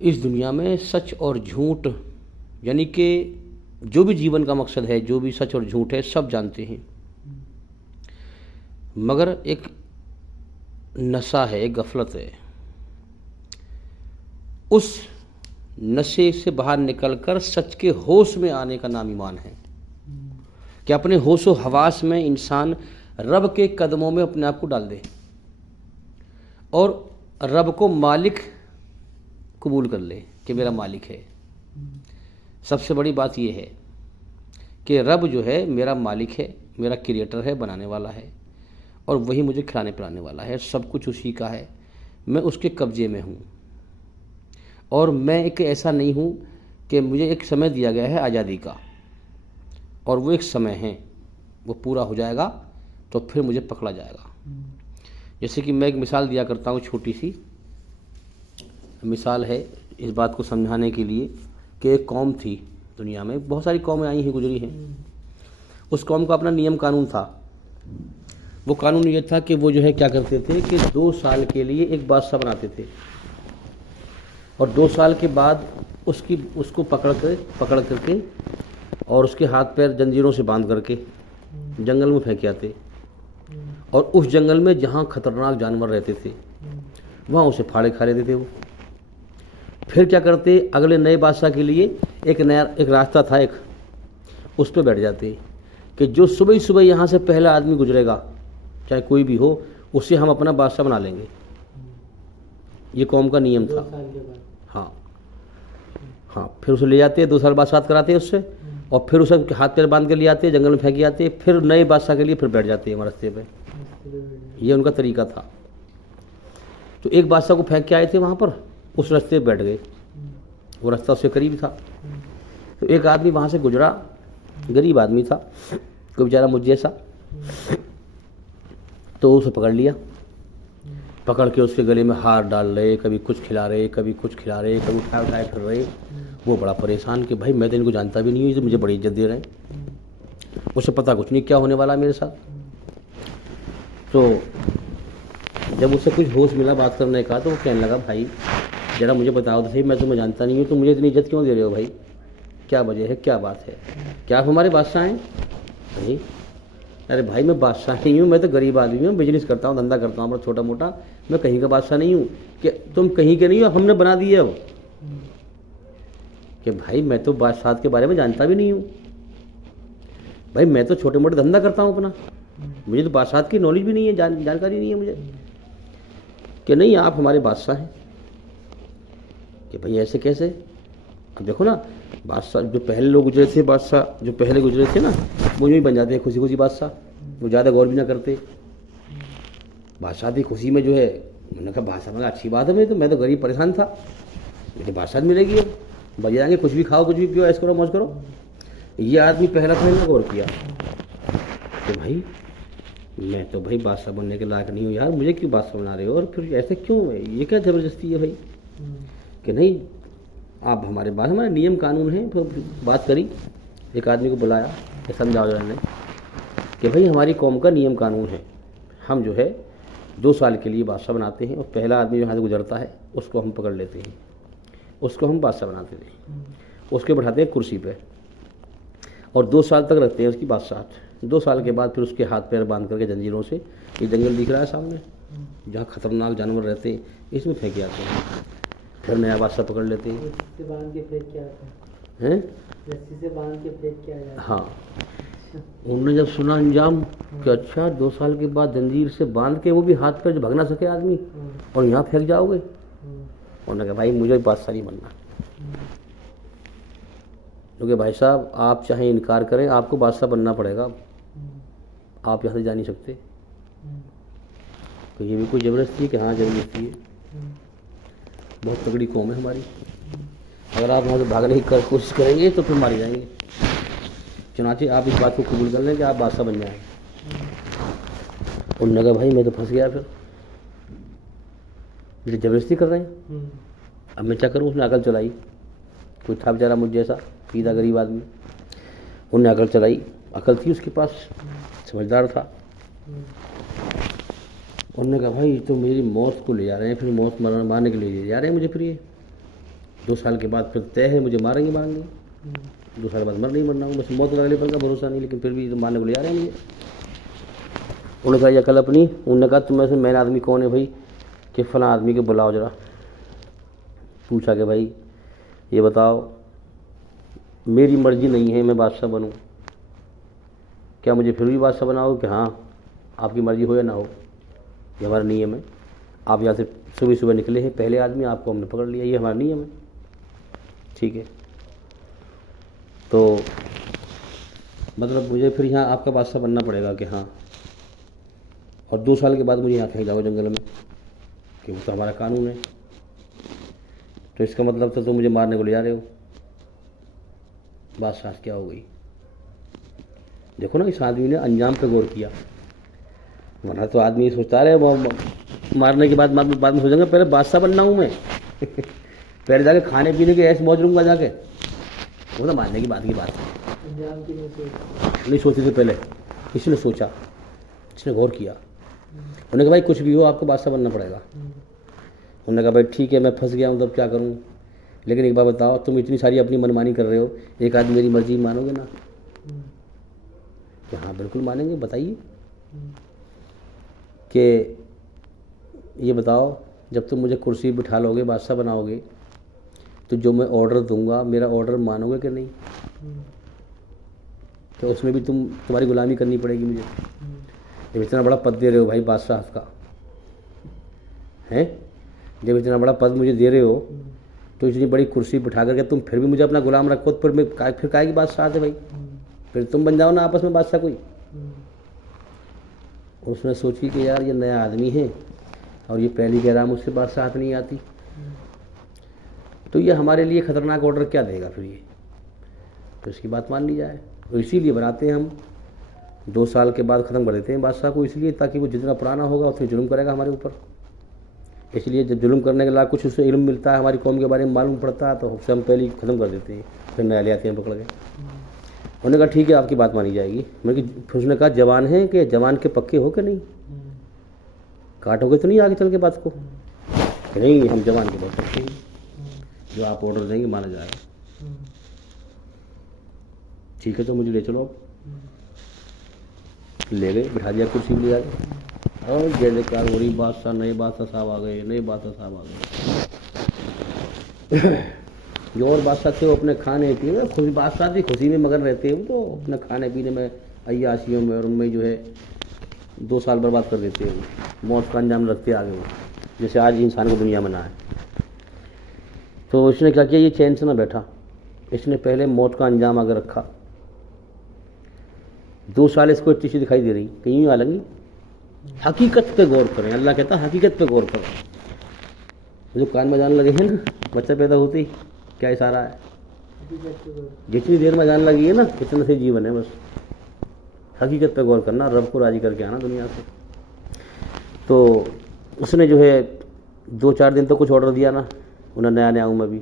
इस दुनिया में सच और झूठ, यानी कि जो भी जीवन का मकसद है, जो भी सच और झूठ है, सब जानते हैं। मगर एक नशा है, एक गफलत है। उस नशे से बाहर निकलकर सच के होश में आने का नाम ईमान है कि अपने होशो हवास में इंसान रब के कदमों में अपने आप को डाल दे और रब को मालिक कबूल कर ले कि मेरा मालिक है। सबसे बड़ी बात यह है कि रब जो है मेरा मालिक है, मेरा क्रिएटर है, बनाने वाला है, और वही मुझे खिलाने पिलाने वाला है। सब कुछ उसी का है, मैं उसके कब्जे में हूँ। और मैं एक ऐसा नहीं हूँ कि मुझे एक समय दिया गया है आज़ादी का, और वो एक समय है, वो पूरा हो जाएगा तो फिर मुझे पकड़ा जाएगा। जैसे कि मैं एक मिसाल दिया करता हूँ, छोटी सी मिसाल है इस बात को समझाने के लिए कि एक कौम थी दुनिया में, बहुत सारी कौमें आई हैं, गुजरी हैं। उस कौम का अपना नियम कानून था। वो कानून ये था कि वो जो है क्या करते थे कि 2 साल के लिए एक बादशाह बनाते थे, और 2 साल के बाद उसको पकड़ करके और उसके हाथ पैर जंजीरों से बांध करके जंगल में फेंक आते, और उस जंगल में जहाँ खतरनाक जानवर रहते थे वहाँ उसे फाड़े खा लेते थे वो। फिर क्या करते, अगले नए बादशाह के लिए एक रास्ता था, एक उस पर बैठ जाते कि जो सुबह ही सुबह यहाँ से पहला आदमी गुजरेगा, चाहे कोई भी हो, उसे हम अपना बादशाह बना लेंगे। ये कौम का नियम था। हाँ हाँ, फिर उसे ले जाते, 2 साल बादशाह कराते उससे, और फिर उसे हाथ पैर बांध के ले आते, जंगल में फेंक आते, फिर नए बादशाह के लिए फिर बैठ जाते हैं रास्ते पे। ये उनका तरीका था। तो एक बादशाह को फेंक के आए थे वहाँ पर, उस रास्ते पे बैठ गए, वो रास्ता उससे करीब था। तो एक आदमी वहाँ से गुजरा, गरीब आदमी था, कोई बेचारा मुझ जैसा, तो उसे पकड़ लिया। पकड़ के उसके गले में हार डाल रहे, कभी कुछ खिला रहे, कभी कुछ खिला रहे, कभी उठाए फिर रहे। वो बड़ा परेशान कि भाई मैं तो इनको जानता भी नहीं हूँ, ये तो मुझे बड़ी इज्जत दे रहे हैं। उसे पता कुछ नहीं क्या होने वाला मेरे साथ। तो जब उसे कुछ होश मिला बात करने का, तो वो कहने लगा, भाई ज़रा मुझे बताओ तो सही, मैं तुम्हें जानता नहीं हूँ, तो मुझे इतनी इज्जत क्यों दे रहे हो भाई? क्या वजह है, क्या बात है? क्या आप हमारे बादशाह हैं? नहीं, अरे भाई मैं बादशाह नहीं हूँ, मैं तो गरीब आदमी हूँ, बिजनेस करता हूँ, धंधा करता हूँ, बड़ा छोटा मोटा, मैं कहीं का बादशाह नहीं हूँ। कि तुम कहीं के नहीं हो, हमने बना दिए हो। कि भाई मैं तो बादशाह के बारे में जानता भी नहीं हूँ भाई, मैं तो छोटे मोटे धंधा करता हूँ अपना, मुझे तो बादशाह की नॉलेज भी नहीं है, जानकारी नहीं है मुझे। कि नहीं, आप हमारे बादशाह हैं। कि भाई ऐसे कैसे? अब देखो ना, बादशाह जो पहले लोग गुजरे थे, बादशाह जो पहले गुजरे थे ना, वो यूँ ही बन जाते हैं खुशी खुशी बादशाह, वो ज़्यादा गौर भी ना करते। बादशाह की खुशी में जो है, मैंने कहा बादशाह, मैं अच्छी बात है, मैं तो गरीब परेशान था, मुझे बादशाह मिलेगी, अब बज जाएंगे, कुछ भी खाओ, कुछ भी पियो, ऐश करो, मौज करो। ये आदमी पहला था गौर किया कि भाई मैं तो भाई बादशाह बनने के लायक नहीं हूँ यार, मुझे क्यों बादशाह बना रहे हो, और फिर ऐसे क्यों है, ये क्या ज़बरदस्ती है भाई? कि नहीं, आप हमारे नियम कानून हैं। तो बात करी, एक आदमी को बुलाया, समझाओ ने कि भाई हमारी कौम का नियम कानून है, हम जो है 2 साल के लिए बादशाह बनाते हैं, और पहला आदमी यहाँ से गुजरता है उसको हम पकड़ लेते हैं, उसको हम बादशाह बनाते हैं, उसके बैठाते हैं कुर्सी पे, और 2 साल तक रखते हैं उसकी बादशाह। 2 साल के बाद फिर उसके हाथ पैर बांध करके जंजीरों से, ये जंगल दिख रहा है सामने जहाँ खतरनाक जानवर रहते हैं, इसमें फेंके आते हैं, फिर नया बादशाह पकड़ लेते हैं। रस्सी से बांध के फेंक के आते हैं। रस्सी से बांध के फेंक के आ जाते हैं। हाँ, उन्होंने जब सुना अंजाम कि अच्छा 2 साल के बाद जंजीर से बांध के, वो भी हाथ पैर जो भग ना सके आदमी, और यहाँ फेंक जाओगे, उन्होंने कहा भाई मुझे बादशाह नहीं बनना। क्योंकि भाई साहब आप चाहे इनकार करें, आपको बादशाह बनना पड़ेगा, आप यहाँ से जा नहीं सकते। तो ये भी कोई ज़बरदस्ती है कि हाँ ज़बरदस्ती है। बहुत तगड़ी कौम है हमारी, अगर आप वहाँ से भागने की कोशिश करेंगे तो फिर मारे जाएंगे। चुनाचे आप इस बात को कबूल कर लें कि आप बादशाह बन जाएँ। उन्होंने कहा भाई मैं तो फंस गया, फिर मुझे ज़बरदस्ती कर रहे हैं, अब मैं क्या करूँ? उसने अकल चलाई, कोई था बेचारा मुझ जैसा सीधा गरीब आदमी, उन्होंने अकल चलाई, अकल थी उसके पास, समझदार था। उन्होंने कहा भाई तो मेरी मौत को ले जा रहे हैं, फिर मौत मारने के लिए ले जा रहे हैं मुझे, फिर ये 2 साल के बाद फिर तय है मुझे मारेंगे 2 साल बाद नहीं मरना हूँ, बस मौत वाले पल का भरोसा नहीं, लेकिन फिर भी मारने को ले जा रहे हैं मुझे। उन्होंने कहा अकल अपनी, उन्होंने कहा तुम्हें से मेन आदमी कौन है भाई, कि फलां आदमी के बुलाओ जरा। पूछा कि भाई ये बताओ मेरी मर्जी नहीं है मैं बादशाह बनूं, क्या मुझे फिर भी बादशाह बनाओगे? कि हाँ आपकी मर्जी हो या ना हो, ये हमारा नियम है। आप यहाँ से सुबह सुबह निकले हैं, पहले आदमी, आपको हमने पकड़ लिया, ये हमारा नियम है। ठीक है, तो मतलब मुझे फिर यहाँ आपका बादशाह बनना पड़ेगा कि हाँ, और 2 साल के बाद मुझे यहाँ कहीं जाओ जंगल में, कि वो तो हमारा कानून है। तो इसका मतलब तो तुम मुझे मारने को ले जा रहे हो। बादशाह क्या हो गई? देखो ना, इस आदमी ने अंजाम पे गौर किया, वरना तो आदमी सोचता रहे मारने के बाद में सोचेंगे पहले बादशाह बनना हूँ मैं पहले जाके खाने पीने के ऐसे मौज लूँगा जाके, वो तो मारने की बात अंजाम की नहीं सोची थी पहले, किसी ने सोचा, इसने गौर किया। उन्होंने कहा भाई कुछ भी हो आपको बादशाह बनना पड़ेगा। उन्होंने कहा भाई ठीक है, मैं फंस गया हूँ, तब क्या करूँ, लेकिन एक बात बताओ, तुम इतनी सारी अपनी मनमानी कर रहे हो, एक आदमी मेरी मर्जी मानोगे ना? कि हाँ बिल्कुल मानेंगे। बताइए कि ये बताओ, जब तुम मुझे कुर्सी बिठा लोगे, बादशाह बनाओगे, तो जो मैं ऑर्डर दूंगा मेरा ऑर्डर मानोगे कि नहीं? तो उसमें भी तुम्हारी गुलामी करनी पड़ेगी मुझे। जब इतना बड़ा पद दे रहे हो भाई बादशाह का हैं, जब इतना बड़ा पद मुझे दे रहे हो, तो इतनी बड़ी कुर्सी बिठा करके तुम फिर भी मुझे अपना गुलाम रखो, तो फिर काहे की बादशाह आते भाई? फिर तुम बन जाओ ना आपस में बादशाह कोई। उसने सोची कि यार ये नया आदमी है और ये पहली कह रहा मुझसे बादशाह नहीं आती, तो ये हमारे लिए ख़तरनाक ऑर्डर क्या देगा फिर ये, तो इसकी बात मान ली जाए। तो इसीलिए बनाते हैं हम, 2 साल के बाद ख़त्म कर देते हैं बादशाह को, इसलिए ताकि वो जितना पुराना होगा उतनी जुल्म करेगा हमारे ऊपर। इसलिए जब जुल्म करने के बाद कुछ उससे इल्म मिलता है, हमारी कौम के बारे में मालूम पड़ता है, तो उससे हम पहले ही ख़त्म कर देते हैं, फिर नया ले आते हैं पकड़ के। उन्होंने कहा ठीक है आपकी बात मानी जाएगी। मैंने फिर उसने कहा जवान है कि जवान के पक्के हो कि नहीं, काटोगे तो नहीं आगे चल के बात को? कि नहीं हम जवान के बहुत पक्के हैं, जो आप ऑर्डर देंगे माना जाएगा। ठीक है तो मुझे ले चलो। अब ले गए, बिठा दिया कुर्सी में ले जाके, और जय जयकार हो रही, बादशाह नए बादशाह साहब आ गए, नए बादशाह साहब आ गए। जो और बादशाह थे वो अपने खाने पीने में खुशी, बादशाह भी खुशी में मगन रहते हैं, तो अपने खाने पीने में, अय्याशियों में और उनमें जो है 2 साल बर्बाद कर देते हैं, मौत का अंजाम रखते आगे वो, जैसे आज इंसान को दुनिया में ना है। तो इसने क्या किया, ये चैन से ना बैठा, इसने पहले मौत का अंजाम आगे रखा। 2 साल इसको इतनी सी दिखाई दे रही, कहीं हालांकि हकीकत पे गौर करें, अल्लाह कहता हकीकत पे गौर करें। जो कान में जान लगे हैं ना, बच्चा पैदा होते ही क्या इशारा है, जितनी देर में जान लगी है ना, इतने से जीवन है, बस हकीकत पे गौर करना, रब को राजी करके आना दुनिया से। तो उसने जो है 2-4 दिन तो कुछ ऑर्डर दिया ना, उन्हें नया हूँ मैं भी,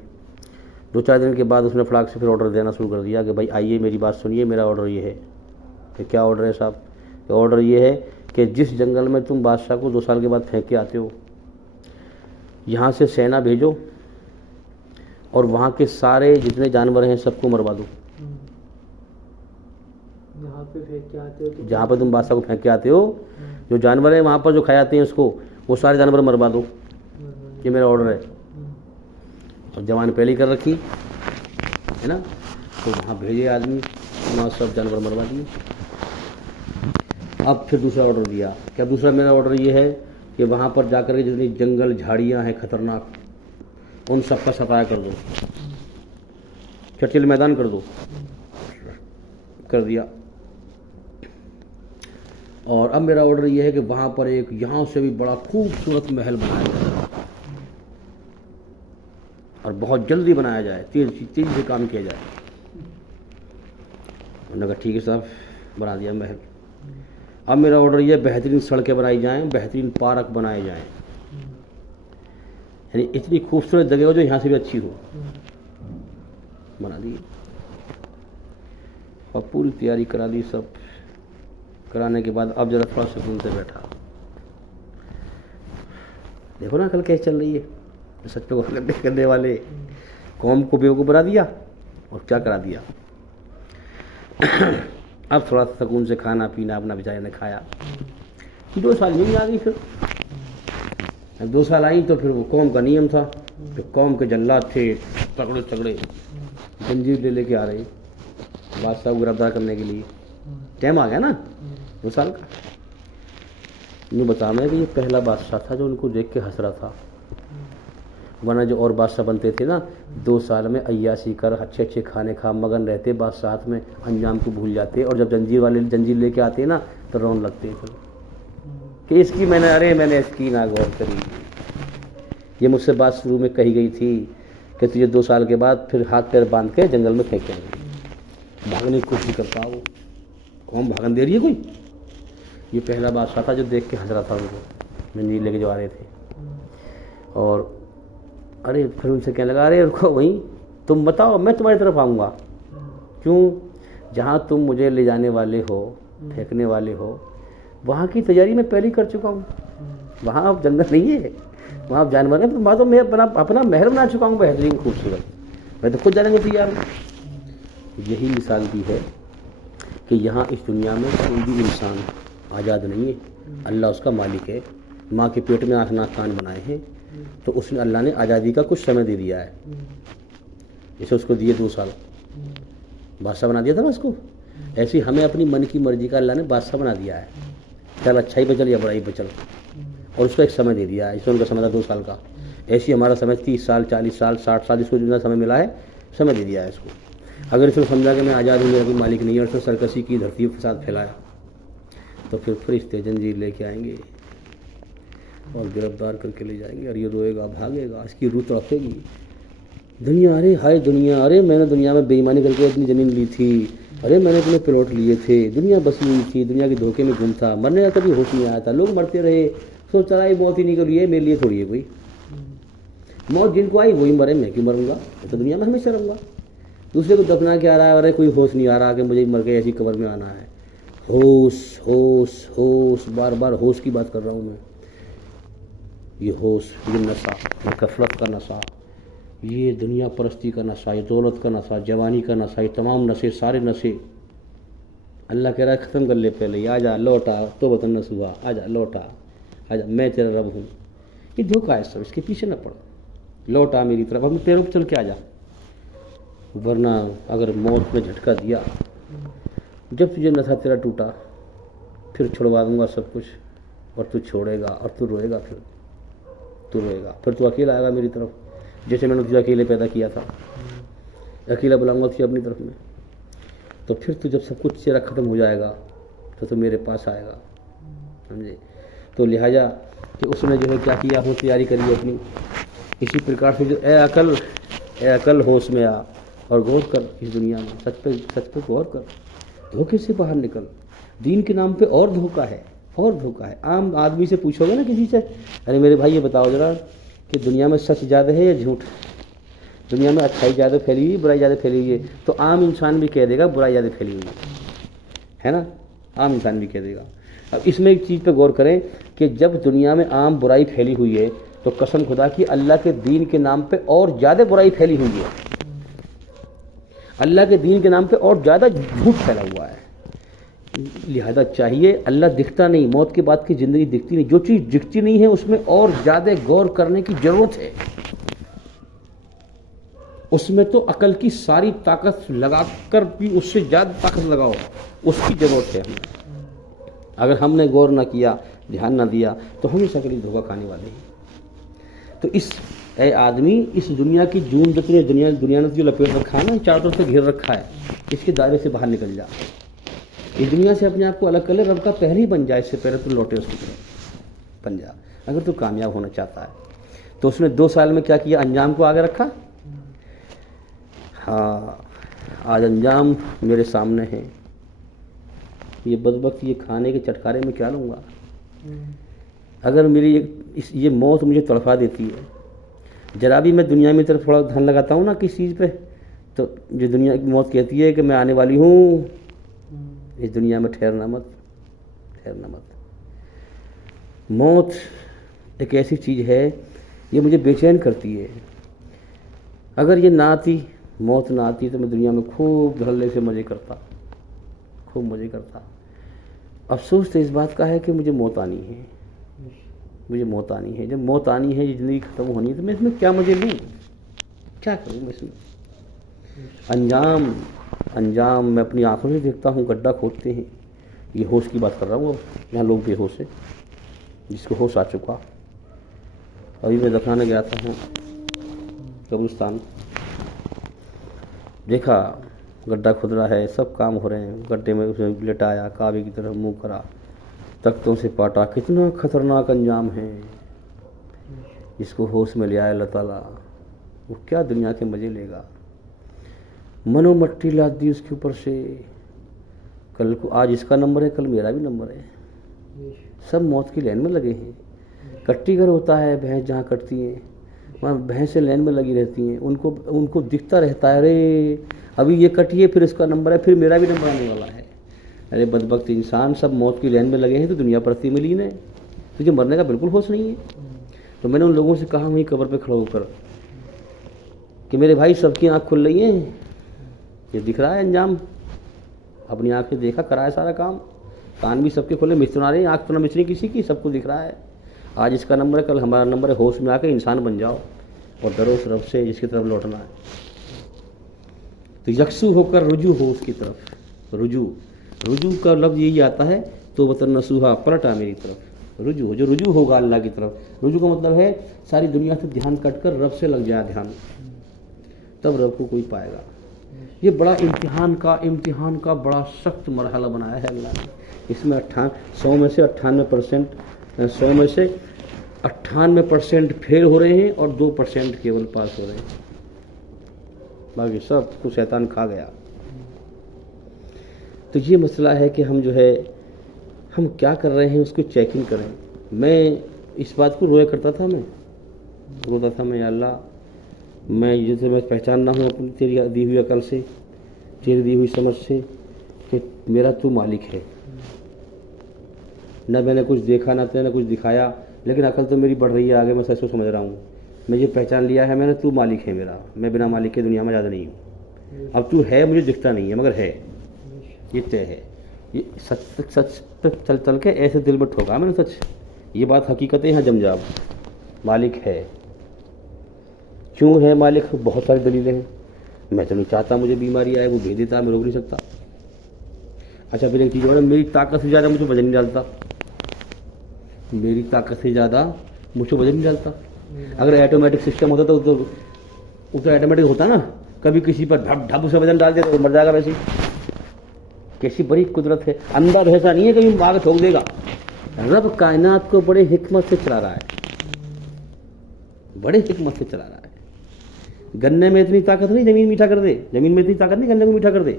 2-4 दिन के बाद उसने फटाक से फिर ऑर्डर देना शुरू कर दिया कि भाई आइए मेरी बात सुनिए, मेरा ऑर्डर ये है। कि क्या ऑर्डर है साहब? तो ऑर्डर ये है कि जिस जंगल में तुम बादशाह को 2 साल के बाद फेंक के आते हो, यहाँ से सेना भेजो और वहाँ के सारे जितने जानवर हैं सबको मरवा दो। जहाँ पे फेंक के आते हो तो जहाँ पर तुम बादशाह को फेंक के आते हो, जो जानवर है वहाँ पर जो खाए जाते हैं उसको, वो सारे जानवर मरवा दो, ये मेरा ऑर्डर है। और जवान पहले ही कर रखी है ना, तो वहाँ भेजे आदमी, वहाँ सब जानवर मरवा दिए। अब फिर दूसरा ऑर्डर दिया। क्या दूसरा मेरा ऑर्डर ये है कि वहाँ पर जाकर के जितनी जंगल झाड़ियाँ हैं खतरनाक, उन सब का सफाया कर दो, चटचिल मैदान कर दो। कर दिया। और अब मेरा ऑर्डर ये है कि वहाँ पर एक यहाँ से भी बड़ा खूबसूरत महल बनाया जाए और बहुत जल्दी बनाया जाए, तेज से काम किया जाए। उन्होंने कहा ठीक है साहब, बना दिया महल। अब मेरा ऑर्डर ये, बेहतरीन सड़कें बनाई जाएं, बेहतरीन पार्क बनाए जाएं, यानी इतनी खूबसूरत जगह हो जो यहाँ से भी अच्छी हो, बना दी। और पूरी तैयारी करा दी। सब कराने के बाद अब जरा थोड़ा सुकून से बैठा। देखो ना कल कैसे चल रही है, सच पे करने वाले कौम को बेवकूफ़ बना दिया और क्या करा दिया। अब थोड़ा सा सुकून से खाना पीना अपना बेचारे ने खाया। 2 साल नहीं आ गई फिर। अब 2 साल आई तो फिर वो कौम का नियम था, तो कौम के जल्लाद थे तगड़े तगड़े, जंजीर ले लेके आ रहे बादशाह को गिरफ्तार करने के लिए। टाइम आ गया ना 2 साल का। यूँ बता मैं कि ये पहला बादशाह था जो उनको देख के हंस रहा था, वरना जो और बादशाह बनते थे ना 2 साल में अय्याशी कर अच्छे अच्छे खाने खा मगन रहते, बादशाह में अंजाम को भूल जाते, और जब जंजीर वाले जंजीर लेके आते ना तो रोन लगते फिर कि इसकी मैंने इसकी ना गौर करी। ये मुझसे बात शुरू में कही गई थी कि तुझे 2 साल के बाद फिर हाथ पैर बांध के जंगल में फेंकेंगे, भागने की कोशिश करता हो, कौन भागन दे रही है कोई। ये पहला बादशाह था जो देख के हंस रहा था उनको, जंजीर लेके जो आ रहे थे। और अरे फिर उनसे कहने लगा, अरे रुको वहीं, तुम बताओ मैं तुम्हारी तरफ आऊँगा। क्यों? जहाँ तुम मुझे ले जाने वाले हो, फेंकने वाले हो, वहाँ की तैयारी मैं पहले ही कर चुका हूँ। वहाँ अब जंगल नहीं है, वहाँ अब जानवर है, वहाँ तो मैं अपना महल बना चुका हूँ बेहतरीन खूबसूरत, मैं तो खुद जाने को तैयार हूँ। यही मिसाल दी है कि यहाँ इस दुनिया में कोई भी इंसान आज़ाद नहीं है, अल्लाह उसका मालिक है। माँ के पेट में 8 नाक कान बनाए हैं, तो उसने अल्लाह ने आज़ादी का कुछ समय दे दिया है। जैसे उसको दिए 2 साल, बादशाह बना दिया था ना उसको, ऐसे हमें अपनी मन की मर्जी का अल्लाह ने बादशाह बना दिया है। चल अच्छाई पे चल या बुराई पे चल, और उसको एक समय दे दिया है। इसमें उनका समय था 2 साल का, ऐसे हमारा समय 30 साल 40 साल 60 साल जिसको जितना समय मिला है समय दे दिया है इसको। अगर इसने समझा कि मैं आज़ाद हूँ, मेरा कोई मालिक नहीं है, और इसने सरकशी की, धरती के साथ फैलाया, तो फिर फरिश्ते जंजीर लेके आएंगे और गिरफ्तार करके ले जाएंगे, और ये रोएगा भागेगा, इसकी रूह तड़पेगी। दुनिया, अरे हाय दुनिया, अरे मैंने दुनिया में बेईमानी करके इतनी ज़मीन ली थी, अरे मैंने इतने प्लॉट लिए थे, दुनिया बसी हुई थी, दुनिया के धोखे में गुम था, मरने का कभी होश नहीं आया था, लोग मरते रहे, सोच रहा है मौत ही नहीं करी है, मेरे लिए थोड़ी है कोई मौत, जिनको आई वही मरे, मैं क्यों मरूंगा, मैं तो दुनिया में हमेशा रहूँगा। दूसरे को दफना के आ रहा है, अरे कोई होश नहीं आ रहा कि मुझे मर के ऐसी कब्र में आना है। होश होश होश, बार बार होश की बात कर रहा हूँ मैं। ये होश, ये नशा, ये गफलत का नशा, ये दुनिया परस्ती का नशा, ये दौलत का नशा, जवानी का नशा, ये तमाम नशे, सारे नशे अल्लाह कह रहा है ख़त्म कर ले पहले। आजा लौटा तो वतन नसूहा, आजा लौटा, आजा मैं तेरा रब हूँ। ये धोखा है सब, इसके पीछे न पड़, लौटा मेरी तरफ, अपने पैरों पर चल के आजा। वरना अगर मौत में झटका दिया, जब तुझे नशा तेरा टूटा, फिर छुड़वा दूंगा सब कुछ, और तू छोड़ेगा और तू रोएगा, फिर तू रोएगा, फिर तू अकेला आएगा मेरी तरफ, जैसे मैंने तुझे अकेले पैदा किया था, अकेला बुलाऊंगा तुझे अपनी तरफ में। तो फिर तू जब सब कुछ तेरा ख़त्म हो जाएगा तो तू मेरे पास आएगा, समझे। तो लिहाजा कि उसने जो है क्या किया, वो तैयारी करी अपनी। इसी प्रकार से जो ए अकल होश में आ और गौर कर इस दुनिया में, सच पे गौर कर, धोखे से बाहर निकल। दीन के नाम पे और धोखा है, और धोखा है। आम आदमी से पूछोगे ना किसी से, अरे मेरे भाई ये बताओ ज़रा कि दुनिया में सच ज़्यादा है या झूठ, दुनिया में अच्छाई ज़्यादा फैली हुई, बुराई ज़्यादा फैली हुई है, तो आम इंसान भी कह देगा बुराई ज़्यादा फैली हुई है ना, आम इंसान भी कह देगा। अब इसमें एक चीज़ पे गौर करें कि जब दुनिया में आम बुराई फैली हुई है, तो कसम खुदा की अल्लाह के दीन के नाम पे और ज़्यादा बुराई फैली हुई है, अल्लाह के दीन के नाम पे और ज़्यादा झूठ फैला हुआ है। लिहाजा चाहिए, अल्लाह दिखता नहीं, मौत के बाद की ज़िंदगी दिखती नहीं, जो चीज़ दिखती नहीं है उसमें और ज़्यादा गौर करने की ज़रूरत है। उसमें तो अकल की सारी ताकत लगाकर भी उससे ज़्यादा ताकत लगाओ, उसकी ज़रूरत है हमें। अगर हमने गौर ना किया, ध्यान ना दिया, तो हम इस अकली धोखा खाने वाले हैं। तो इस ए आदमी, इस दुनिया की जून जितनी दुनिया ने जो लपेट रखा है ना, चारों तरफ से घेर रखा है, इसके दायरे से बाहर निकल जा, इस दुनिया से अपने आप को अलग कर ले, रब का पहले ही बन जाए, इससे पहले तो लौटे उसकी तरफ बन जा, अगर तू कामयाब होना चाहता है। तो उसने 2 साल में क्या किया, अंजाम को आगे रखा। हाँ, आज अंजाम मेरे सामने है, ये बदबख्त ये खाने के चटकारे में क्या लूँगा। अगर मेरी ये मौत मुझे तड़पा देती है, जरा भी मैं दुनिया में तरफ थोड़ा ध्यान लगाता हूँ ना किस चीज़ पे, तो जो दुनिया की मौत कहती है कि मैं आने वाली हूँ, इस दुनिया में ठहरना मत, ठहरना मत। मौत एक ऐसी चीज़ है, ये मुझे बेचैन करती है। अगर ये ना आती, मौत ना आती, तो मैं दुनिया में खूब धड़ल्ले से मज़े करता, खूब मज़े करता। अफसोस तो इस बात का है कि मुझे मौत आनी है, मुझे मौत आनी है। जब मौत आनी है, ज़िंदगी ख़त्म होनी है, तो मैं इसमें क्या मज़े लूँ, क्या करूँ मैं इसमें। अंजाम अंजाम मैं अपनी आँखों से देखता हूँ, गड्ढा खोदते हैं। ये होश की बात कर रहा हूँ, अब यहाँ लोग बेहोश है, जिसको होश आ चुका। अभी मैं दफनाने गया था कब्रिस्तान, देखा गड्ढा खुद रहा है, सब काम हो रहे हैं। गड्ढे में उसने लेटाया, काबे की तरफ मुंह करा, तख्तों से पाटा। कितना खतरनाक अंजाम है। जिसको होश में ले आया अल्लाह ताला, वो क्या दुनिया के मज़े लेगा। मनो मट्टी लाद दी उसके ऊपर से। कल को आज इसका नंबर है, कल मेरा भी नंबर है। सब मौत की लाइन में लगे हैं। कट्टी घर होता है, भैंस जहाँ कटती हैं वहाँ भैंसें लाइन में लगी रहती हैं। उनको दिखता रहता है, अरे अभी ये कटी है, फिर इसका नंबर है, फिर मेरा भी नंबर आने वाला है। अरे बदबख्त इंसान, सब मौत की लाइन में लगे हैं तो दुनिया परस्ती में लीन है, तुझे मरने का बिल्कुल होश नहीं है। तो मैंने उन लोगों से कहा वहीं कब्र पे खड़ा होकर कि मेरे भाई, सबकी आँख खुल रही है, ये दिख रहा है अंजाम, अपनी आँख से देखा, कराया सारा काम। कान भी सबके खुले, मिचना रहे, आँख तो ना मिचनी किसी की, सबको दिख रहा है। आज इसका नंबर है, कल हमारा नंबर है। होश में आके इंसान बन जाओ और डरो उस रब से जिसकी तरफ लौटना है। तो यकसू होकर रुजू हो उसकी तरफ। रुजू का लफ्ज़ यही आता है, तो वतन नसूहा, पलटा मेरी तरफ। रुजू, जो रुजू होगा अल्लाह की तरफ। रुजू का मतलब है सारी दुनिया से ध्यान कट कर रब से लग जाए ध्यान, तब रब को कोई पाएगा। ये बड़ा इम्तिहान का बड़ा सख्त मरहला बनाया है अल्लाह ने। इसमें 100 में से 98% फेल हो रहे हैं और 2% केवल पास हो रहे हैं, बाकी सब को शैतान खा गया। तो ये मसला है कि हम हम क्या कर रहे हैं उसको चेकिंग करें। मैं इस बात को रोया करता था, रोता था मैं, या अल्लाह, मैं जैसे मैं पहचान ना हूँ अपनी तेरी दी हुई अकल से, तेरी दी हुई समझ से कि मेरा तू मालिक है। न मैंने कुछ देखा, ना तेने कुछ दिखाया, लेकिन अकल तो मेरी बढ़ रही है आगे। मैं सच को समझ रहा हूँ, मैं ये पहचान लिया है मैंने, तू मालिक है मेरा, मैं बिना मालिक के दुनिया में ज़्यादा नहीं हूँ। अब तू है, मुझे दिखता नहीं है मगर है, ये तय है। ये सच पे चल के ऐसे दिल में ठोका मैंने सच। ये बात हकीकतें हैं जमजाब, मालिक है। क्यों है मालिक? बहुत सारी दलीलें हैं। मैं तो नहीं चाहता मुझे बीमारी आए, वो भेज देता, मैं रोक नहीं सकता। अच्छा, फिर एक चीज़ और, मेरी ताकत से ज़्यादा मुझे वजन नहीं डालता, मेरी ताकत से ज़्यादा मुझे वजन नहीं डालता। अगर ऑटोमेटिक सिस्टम होता तो ऑटोमेटिक होता ना, कभी किसी पर ढप उसे वजन डाल दे तो मर जाएगा। वैसे कैसी बड़ी कुदरत है, अंदर ऐसा नहीं है कहीं आगे ठोक देगा। रब कायनात को बड़े हिकमत से चला रहा है, बड़े हिकमत से चला रहा है। गन्ने में इतनी ताकत नहीं जमीन मीठा कर दे, जमीन में इतनी ताकत नहीं गन्ने को मीठा कर दे,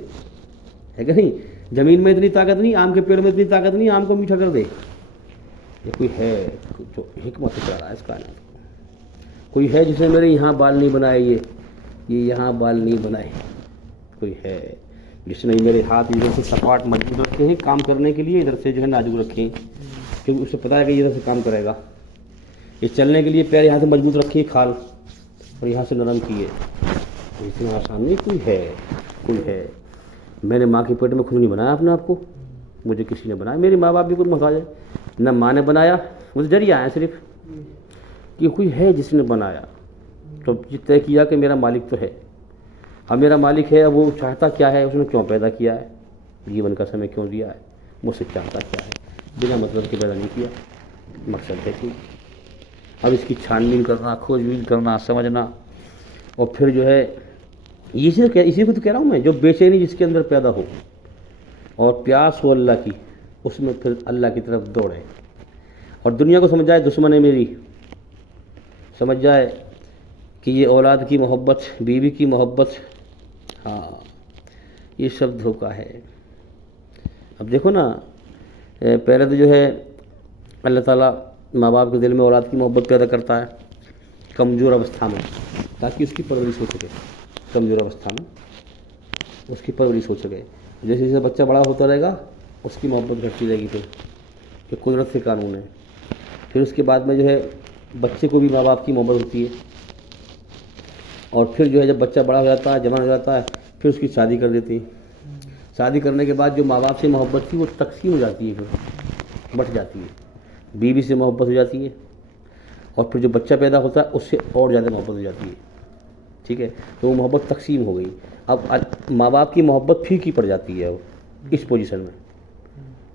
है कि नहीं? जमीन में इतनी ताकत नहीं, आम के पेड़ में इतनी ताकत नहीं आम को मीठा कर दे। ये कोई है जो हिकमत से चला रहा है इस कायनात को। कोई है जिसने मेरे यहाँ बाल नहीं बनाए, ये यहाँ बाल नहीं बनाए। कोई है जिसने मेरे हाथ इधर से सपाट मजबूत रखे हैं काम करने के लिए, इधर से नाजुक रखे हैं, क्योंकि उसे पता है कि इधर से काम करेगा। ये चलने के लिए पैर यहाँ से मजबूत रखी है खाल, और यहाँ से नरम किए। इतना आसान नहीं। कोई है। मैंने माँ के पेट में खुद नहीं बनाया अपने आप को, मुझे किसी ने बनाया। मेरे माँ बाप भी कुछ मखा जाए, न माँ ने बनाया, मुझे जरिया है सिर्फ कि कोई है जिसने बनाया। तो तय किया कि मेरा मालिक तो है। अब मेरा मालिक है, अब वो चाहता क्या है, उसने क्यों पैदा किया है, जीवन का समय क्यों दिया है, मुझसे चाहता क्या है, बिना मतलब के पैदा नहीं किया, मकसद है कि अब इसकी छानबीन करना, खोजबीन करना, समझना। और फिर इसी को तो कह रहा हूँ मैं, जो बेचैनी जिसके अंदर पैदा हो और प्यास हो अल्लाह की, उसमें फिर अल्लाह की तरफ दौड़े। और दुनिया को समझ जाए दुश्मन है मेरी, समझ जाए कि ये औलाद की मोहब्बत, बीवी की मोहब्बत, हाँ, ये सब धोखा है। अब देखो ना, पहले तो अल्लाह ताला माँ बाप के दिल में औलाद की मोहब्बत पैदा करता है कमज़ोर अवस्था में, ताकि उसकी परवरिश हो सके। कमज़ोर अवस्था में उसकी परवरिश हो सके। जैसे जैसे बच्चा बड़ा होता रहेगा उसकी मोहब्बत घटती रहेगी। फिर ये कुदरत से कानून है। फिर उसके बाद में बच्चे को भी माँ बाप की मोहब्बत होती है। और फिर जो है जब बच्चा बड़ा हो जाता है, जवान हो जाता है, फिर उसकी शादी कर देती है। शादी करने के बाद जो माँ बाप से मोहब्बत थी वो तकसीम हो जाती है, फिर बँट जाती है। बीवी से मोहब्बत हो जाती है और फिर जो बच्चा पैदा होता है उससे और ज़्यादा मोहब्बत हो जाती है। ठीक है, तो वो मोहब्बत तकसीम हो गई। अब माँ बाप की मोहब्बत फीकी पड़ जाती है अब इस पोजीशन में।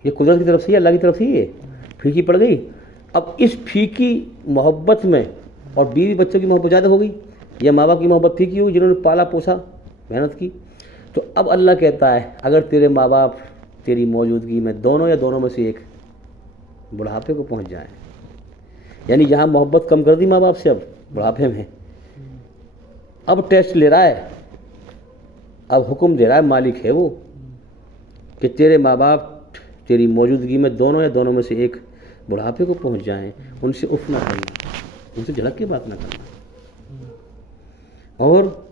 ये कुदरत की तरफ से, अल्लाह की तरफ से ये फीकी पड़ गई। अब इस फीकी मोहब्बत में और बीवी बच्चों की मोहब्बत ज़्यादा हो गई या माँ बाप की मोहब्बत फीकी हुई जिन्होंने पाला पोसा मेहनत की। तो अब अल्लाह कहता है अगर तेरे माँ बाप तेरी मौजूदगी में दोनों या दोनों में से एक बुढ़ापे को पहुँच जाए, यानी जहाँ मोहब्बत कम कर दी माँ बाप से, अब बुढ़ापे में अब टेस्ट ले रहा है, अब हुक्म दे रहा है, मालिक है वो कि तेरे माँ बाप तेरी मौजूदगी में दोनों या दोनों में से एक बुढ़ापे को पहुंच जाएं, उनसे उफ ना करना, उनसे झलक के बात ना करना। और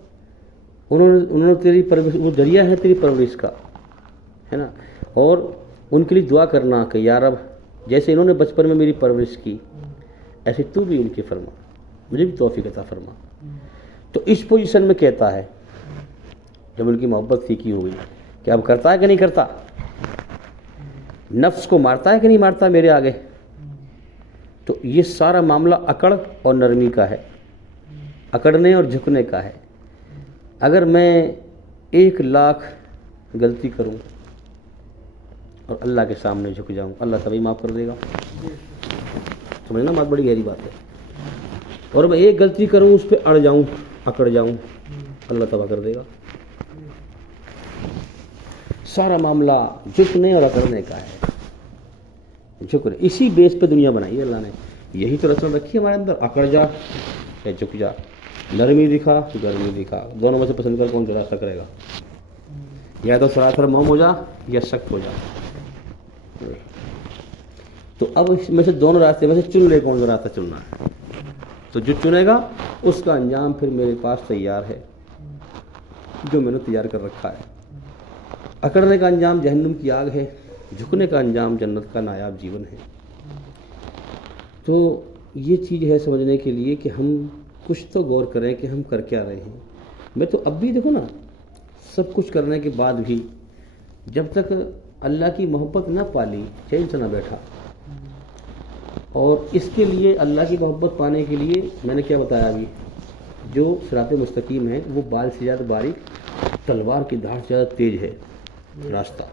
उन्होंने तेरी परवरिश, वो दरिया है तेरी परवरिश का, है ना। और उनके लिए दुआ करना कि यार अब जैसे इन्होंने बचपन में मेरी परवरिश की ऐसे तू भी उनकी फरमा, मुझे भी तौफीक अता फरमा। तो इस पोजीशन में कहता है जब उनकी मोहब्बत फीकी हो गई कि अब करता है कि नहीं करता, नफ्स को मारता है कि नहीं मारता मेरे आगे। तो ये सारा मामला अकड़ और नरमी का है, अकड़ने और झुकने का है। अगर मैं 1,00,000 गलती करूं और अल्लाह के सामने झुक जाऊं, अल्लाह तभी माफ़ कर देगा। समझना, बात बड़ी गहरी बात है। और मैं एक गलती करूं उस पर अड़ जाऊं, अकड़ जाऊं, अल्लाह तबाह कर देगा। सारा मामला झुकने और अकड़ने का है। झुकने, इसी बेस पे दुनिया बनाई है अल्लाह ने, यही तो रचना रखी है हमारे अंदर। अकड़ जा या झुक जा, नरमी दिखा गर्मी दिखा, दोनों में से पसंद कर कौन सा रास्ता करेगा। या तो सरासर मोम हो जा या सख्त हो जा। तो अब इसमें से दोनों रास्ते में से चुन ले कौन सा रास्ता चुनना है। तो जो चुनेगा उसका अंजाम फिर मेरे पास तैयार है, जो मैंने तैयार कर रखा है। अकड़ने का अंजाम जहन्नुम की आग है, झुकने का अंजाम जन्नत का नायाब जीवन है। तो ये चीज़ है समझने के लिए कि हम कुछ तो गौर करें कि हम कर क्या रहे हैं। मैं तो अब भी देखो ना, सब कुछ करने के बाद भी जब तक अल्लाह की मोहब्बत ना पाली चैन से ना बैठा। और इसके लिए अल्लाह की मोहब्बत पाने के लिए मैंने क्या बताया अभी, जो सिरात मुस्तकीम है वो बाल से ज़्यादा बारीक, तलवार की धार से ज़्यादा तेज है रास्ता।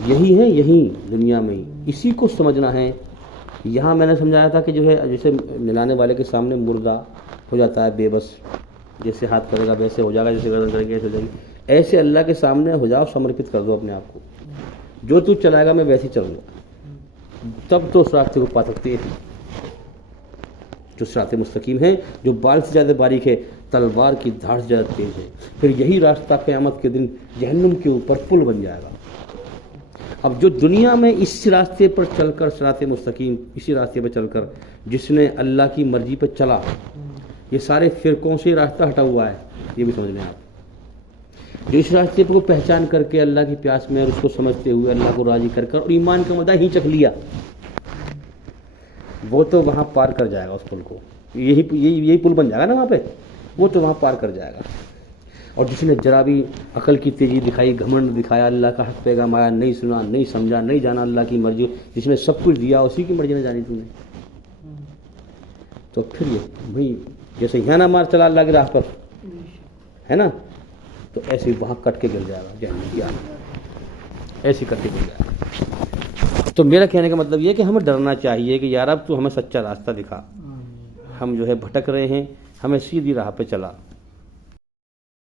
यही है, यही दुनिया में ही, इसी को समझना है। यहाँ मैंने समझाया था कि जो है जैसे मिलाने वाले के सामने मुर्दा हो जाता है बेबस, जैसे हाथ करेगा वैसे हो जाएगा, जैसे गर्दन करेंगे ऐसे हो जाएगी। ऐसे अल्लाह के सामने हो जाओ, समर्पित कर दो अपने आप को, जो तू चलाएगा मैं वैसे ही चलूँगा, तब तो उस रास्ते को पा सकते हैं जो सिरात मुस्तकीम है, जो बाल से ज़्यादा बारीक है, तलवार की धार से ज़्यादा तेज है। फिर यही रास्ता क़यामत के दिन जहन्नुम के ऊपर पुल बन जाएगा। अब जो दुनिया में इस रास्ते पर चलकर, सिरात मुस्तकीम इसी रास्ते पर चलकर जिसने अल्लाह की मर्जी पर चला, ये सारे फ़िरक़ों से रास्ता हटा हुआ है, ये भी समझ लें आप। जो इस रास्ते को पहचान करके अल्लाह की प्यास में और उसको समझते हुए अल्लाह को राज़ी कर कर और ईमान का मज़ा ही चख लिया, वो तो वहाँ पार कर जाएगा उस पुल को। यही पुल बन जाएगा ना वहाँ पे, वो तो वहाँ पार कर जाएगा। और जिसने जरा भी अकल की तेज़ी दिखाई, घमंड दिखाया, अल्लाह का हक पैगाम आया, नहीं सुना, नहीं समझा, नहीं जाना अल्लाह की मर्जी, जिसने सब कुछ दिया उसी की मर्जी ने जानी तुमने, तो फिर ये भाई जैसे यहाँ ना मार चला अल्लाह की राह पर, है ना, तो ऐसे ही वहाँ कट के गिर जाएगा जहन्नम की आग, ऐसे कट के गिर जाएगा। तो मेरा कहने का मतलब ये है कि हमें डरना चाहिए कि यार अब तू हमें सच्चा रास्ता दिखा, हम जो है भटक रहे हैं, हमें सीधी राह पे चला।